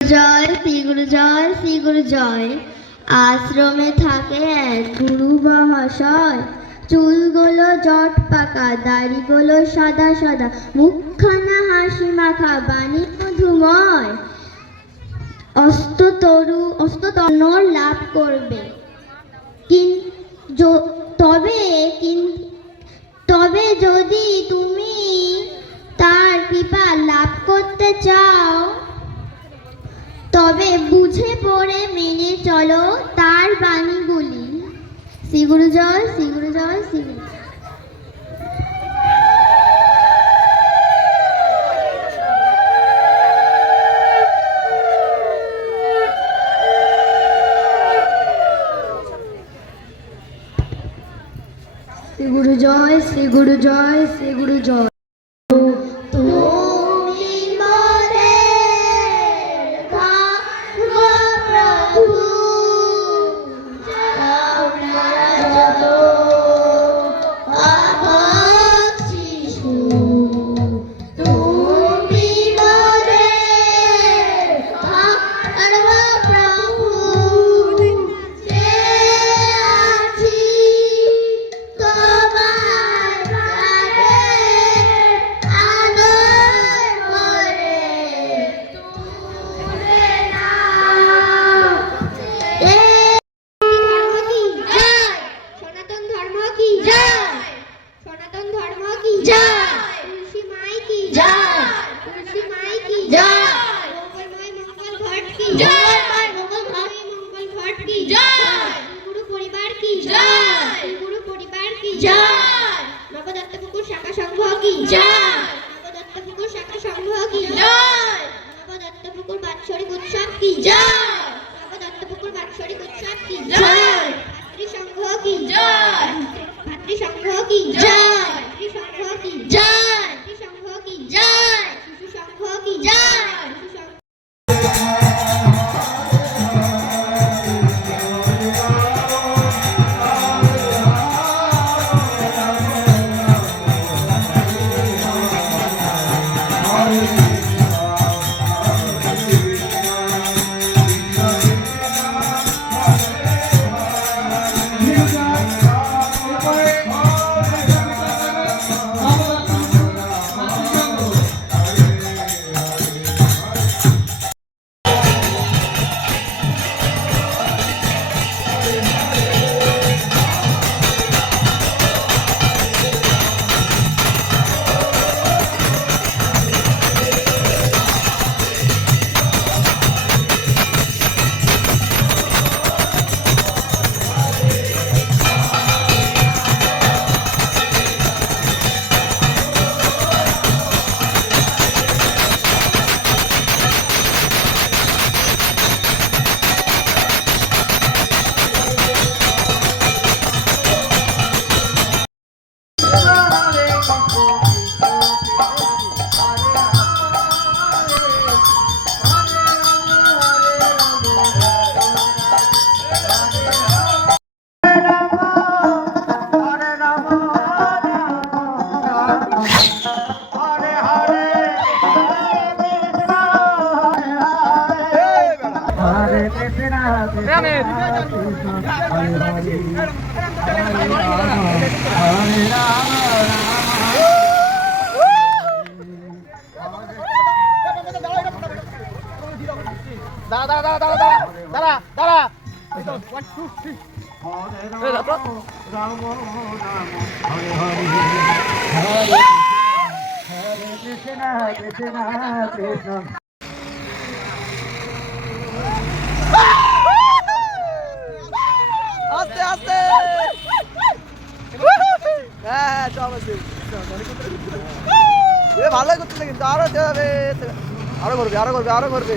জয় শ্রী গুরু জয় শ্রী গুরু জয়। আশ্রমে থাকে এক গুরু মহাশয়, চুলগুলো জট পাকা, দাড়িগুলো সাদা সাদা, মুখখানা হাসি মাখা, বাণী মধুময়। অস্ততর লাভ করবে, তবে যদি তুমি তার কৃপা লাভ করতে চাও, তবে বুঝে পড়ে মেনে চলো তার বাণীগুলি। শ্রী গুরু জয় শ্রী গুরু জয় শ্রী গুরু। শ্রী গুরু জয় শ্রী গুরু জয় শ্রী গুরু জয়। আস্তে আস্তে ভালোই করতেছে কিন্তু আরো করবে